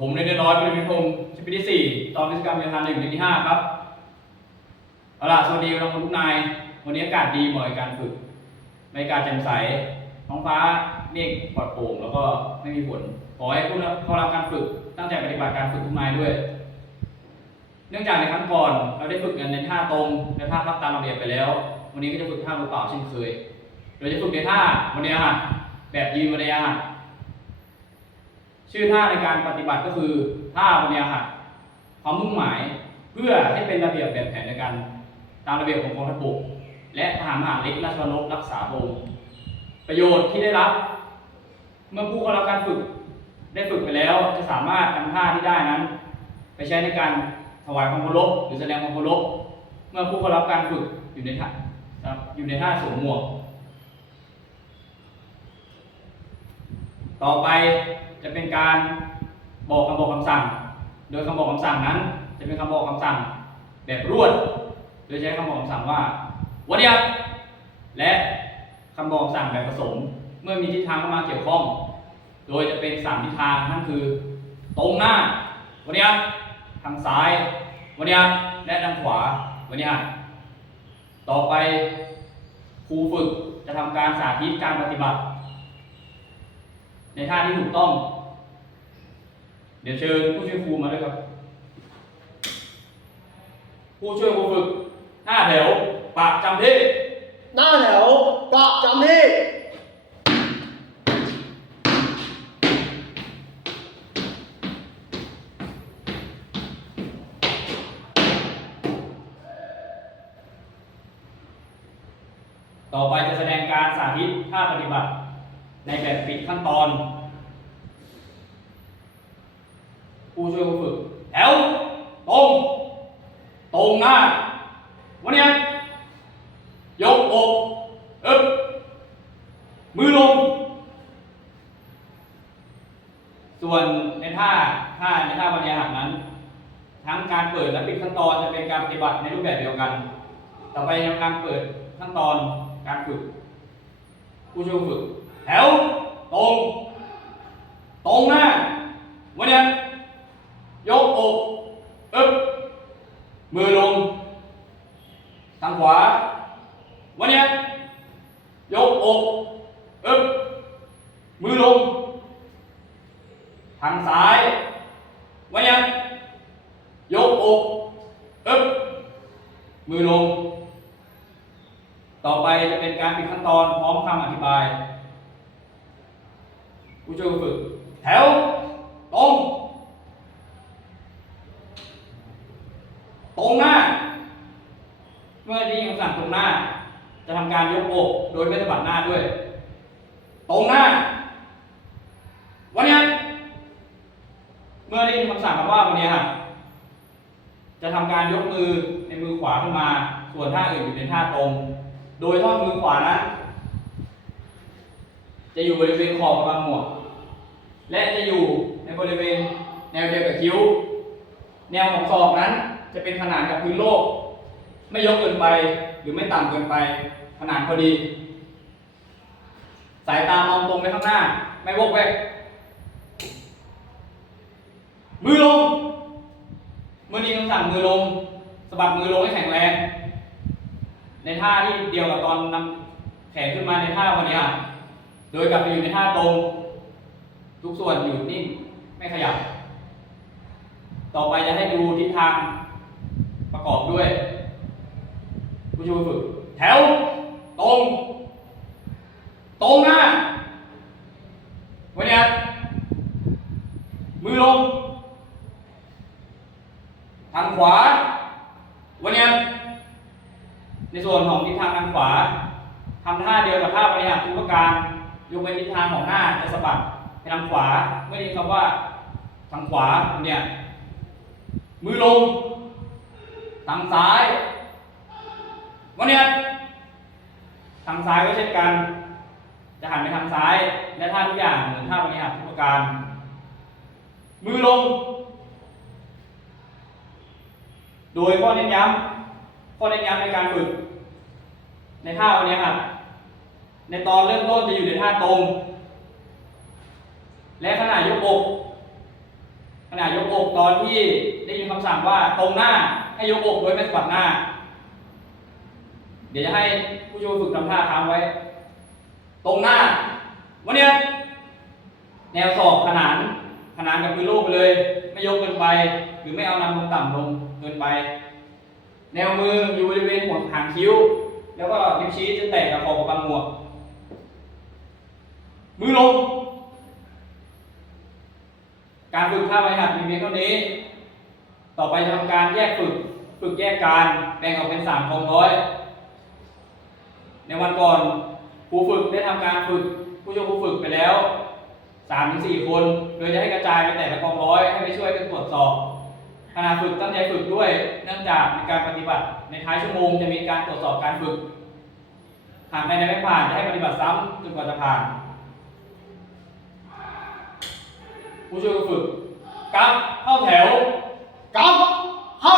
ผมในเดือนร้อยเป็นพิพงชิปปีที่สี่ตอนกิจกรรมเรียนทานหนึ่งเดือนที่ห้าครับเอาล่ะสวัสดีน้องทุกนาย วันนี้อากาศดีเหมาะกับการฝึกบรรยากาศแจ่มใส ท้องฟ้าเมฆปลอดโปร่งแล้วก็ไม่มีฝน ขอให้ผู้เข้ารับการฝึก ตั้งใจปฏิบัติการฝึกทุกนายด้วย เนื่องจากในครั้งก่อน เราได้ฝึกกันในท่าตรงในท่าพักตามระเบียบไปแล้ว วันนี้ก็จะฝึกท่ามือเปล่าเช่นเคยโดยจะฝึกในท่าวันนี้ฮะแบบยืนวันนี้ฮะ ชื่อท่าในการปฏิบัติก็คือท่าวันนี้ฮะความมุ่งหมายเพื่อให้เป็นระเบียบแบบแผนในการตามระเบียบของกองทัพบกและทหารมหาเล็กราชวรลรักษาพระองค์ประโยชน์ที่ได้รับ เมื่อผู้เข้ารับการฝึกได้ฝึกไปแล้วจะสามารถนำท่าที่ได้นั้น ไปใช้ในการถวายความเคารพหรือแสดงความเคารพเมื่อผู้เข้ารับการฝึกอยู่ในท่าอยู่ในท่าสวมหมวก ต่อไป จะเป็นการบอกคำบอกคำสั่ง โดยคำบอกคำสั่งนั้น จะเป็นคำบอกคำสั่งแบบรวด โดยใช้คำบอกคำสั่งว่าวันเดียบและคำบอกคำสั่งแบบผสม เมื่อมีทิศทางเข้ามาเกี่ยวข้อง โดยจะเป็นสามทิศทางนั่นคือ ตรงหน้าวันเดียบทางซ้ายวันเดียบและทางขวาวันเดียบต่อไปครูฝึกจะทำการสาธิตการปฏิบัติ ในท่าที่ถูกต้อง เดี๋ยวเชิญผู้ช่วยครูมาด้วยครับ ผู้ช่วยครูฝึกห้าแถวปากจำที่หน้าแถวประจำที่ต่อไปจะแสดงการสาธิตท่าปฏิบัติ ในแบบปิดขั้นตอนผู้ช่วยครูฝึกแถวตรงตรงหน้าวันนี้ยกอกอึบมือลง ส่วนในท่าท่าในท่าวันนี้หักนั้น ทั้งการเปิดและปิดขั้นตอนจะเป็นการปฏิบัติในรูปแบบเดียวกัน ต่อไปทำการเปิดขั้นตอนการฝึก ผู้ช่วยฝึก แถว ตรง ตรงหน้าวันนี้ยกอกอึบมือลง ทางขวาวันนี้ยกอกอึบมือลง ทางซ้ายวันนี้ยกอกอึบมือลง ต่อไปจะเป็นการปิดขั้นตอนพร้อมคำอธิบาย ผู้ช่วยฝึกแถวตรงตรงหน้า เมื่อได้ยินคำสั่งตรงหน้า จะทำการยกอกโดยไม่สะบัดหน้าด้วย ตรงหน้า วันนี้เมื่อได้ยินคำสั่งคำว่าวันนี้ครับจะทำการยกมือในมือขวาขึ้นมา ส่วนท่าอื่นอยู่ในท่าตรง โดยท่อนมือขวานั้นจะอยู่บริเวณขอบกำลังหมวก และจะอยู่ในบริเวณแนวเดียวกับคิ้ว แนวของศอกนั้นจะเป็นขนานกับพื้นโลก ไม่ยกเกินไปหรือไม่ต่ำเกินไป ขนาดพอดี สายตามองตรงไปข้างหน้า ไม่วกแวกมือลงเมื่อนี้คำสั่งมือลงสะบัดมือลงให้แข็งแรง ในท่าที่เดียวกับตอนนำแขนขึ้นมาในท่าวันนี้อะโดยกลับไปอยู่ในท่าตรง ทุกส่วนอยู่นิ่งไม่ขยับ ต่อไปจะให้ดูทิศทางประกอบด้วยผู้ช่วยฝึก แถว ตรง ตรงหน้าวันนี้มือลง ทางขวาวันนี้ในส่วนของทิศทางทางขวาทำท่าเดียวกับท่าบริหารทุกประการยกเว้นทิศทางของหน้าจะสะบัด ทางขวาไม่ได้คำว่าทางขวาเนี่ยมือลงทางซ้ายวันนี้ทางซ้ายก็เช่นกัน จะหันไปทางซ้ายและท่าทุกอย่างเหมือนท่าบริหารทุกประการ มือลง โดยข้อเน้นย้ำข้อเน้นย้ำในการฝึก ในท่าวันนี้ครับในตอนเริ่มต้นจะอยู่ในท่าตรง และขณะยกอกขณะยกอกตอนที่ได้ยินคำสั่งว่าตรงหน้าให้ยกอกโดยไม่สะบัดหน้า เดี๋ยวจะให้ผู้ช่วยฝึกทำท่าค้างไว้ ตรงหน้าวันนี้แนวศอกขนานขนานกับพื้นโลกไปเลย ไม่ยกเกินไป หรือไม่เอานำลงต่ำลงเกินไป แนวมืออยู่บริเวณหัวหางคิ้ว แล้วก็นิ้วชี้จะแตะกับขอบบังหมวกมือลง การฝึกท่าไว้หัดมีเพียงเท่านี้ ต่อไปจะทำการแยกฝึก ฝึกแยกการแบ่งออกเป็นสามกองร้อย ในวันก่อนครูฝึกได้ทำการฝึก ผู้ช่วยครูฝึกไปแล้วสามถึงสี่คน โดยจะให้กระจายไปแต่ละกองร้อยให้ไปช่วยกันตรวจสอบขณะฝึกตั้งใจฝึกด้วย เนื่องจากในการปฏิบัติในท้ายชั่วโมงจะมีการตรวจสอบการฝึก หากในใดไม่ผ่านจะให้ปฏิบัติซ้ำจนกว่าจะผ่าน ผู้ช่วยครูฝึกกับเข้าแถวกับเข้า